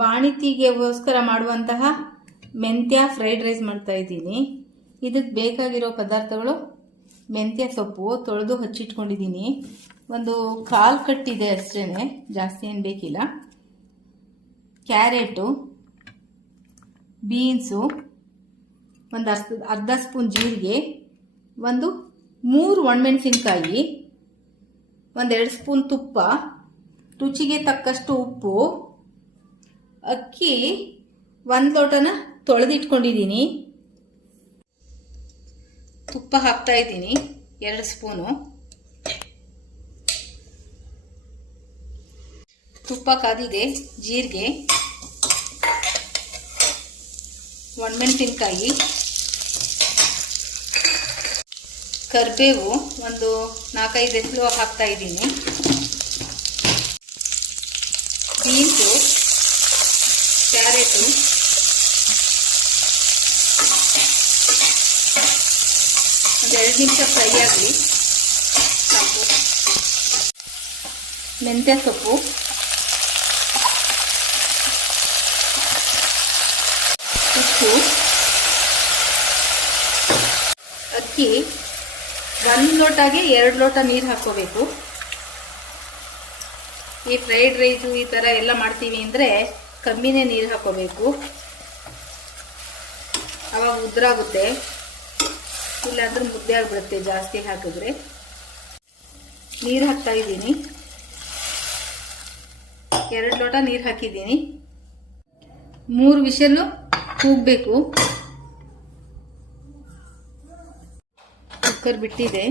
ಬಾಣಿತಿಗೆಗೋಸ್ಕರ ಮಾಡುವಂತಹ ಮೆಂತ್ಯ fried rice ಮಾಡ್ತಾ ಇದ್ದೀನಿ. ಇದಕ್ಕೆ ಬೇಕಾಗಿರೋ ಪದಾರ್ಥಗಳು ಮೆಂತ್ಯ ಸೊಪ್ಪು ತೊಳೆದು ಹಚ್ಚಿಟ್ಕೊಂಡಿದ್ದೀನಿ. ಒಂದು 1/4 ಕಟ್ಟಿದೆ ಅಷ್ಟೇ, ಜಾಸ್ತಿ ಏನು ಬೇಕಿಲ್ಲ. ಕ್ಯಾರೆಟು, ಬೀನ್ಸು, ಒಂದು ಅರ್ಧ ಸ್ಪೂನ್ ಜೀರಿಗೆ, ಒಂದು 3 ಒಣಮೆಣಸಿನ್ಕಾಯಿ, 1-2 ಸ್ಪೂನ್ ತುಪ್ಪ, ರುಚಿಗೆ ತಕ್ಕಷ್ಟು ಉಪ್ಪು, ಅಕ್ಕಿ 1 ಲೋಟನ ತೊಳೆದಿಟ್ಕೊಂಡಿದ್ದೀನಿ. ತುಪ್ಪ ಹಾಕ್ತಾ ಇದ್ದೀನಿ 2 ಸ್ಪೂನು. ತುಪ್ಪ ಕಾದಿದೆ. ಜೀರಿಗೆ, ಒಣಮೆಣಸಿನ್ಕಾಯಿ, ಕರಿಬೇವು ಒಂದು 4-5 ಎಸಳು ಹಾಕ್ತಾ ಇದ್ದೀನಿ. ಬೀನ್ಸು, ಕ್ಯಾರೆಟು, ಒಂದು 2 ನಿಮಿಷ ಫ್ರೈ ಆಗಲಿ ಸಾಕು. ಮೆಂತ್ಯ ಸೊಪ್ಪು, ಉಪ್ಪು, ಅಕ್ಕಿ 1 ಲೋಟಗೆ 2 ಲೋಟ ನೀರು ಹಾಕ್ಕೋಬೇಕು. ಈ ಫ್ರೈಡ್ ರೈಸು ಈ ಥರ ಎಲ್ಲ ಮಾಡ್ತೀವಿ ಅಂದರೆ ಕಮ್ಮಿನೇ ನೀರು ಹಾಕ್ಕೋಬೇಕು, ಆವಾಗ ಉದ್ರಾಗುತ್ತೆ. ಇಲ್ಲಾಂದ್ರೆ ಮುದ್ದೆ ಆಗಿಬಿಡುತ್ತೆ ಜಾಸ್ತಿ ಹಾಕಿದ್ರೆ. ನೀರು ಹಾಕ್ತಾ ಇದ್ದೀನಿ. 2 ಲೋಟ ನೀರು ಹಾಕಿದ್ದೀನಿ. 3 ವಿಷಲು ಕೂಗಬೇಕು. ಕುಕ್ಕರ್ ಬಿಟ್ಟಿದೆ.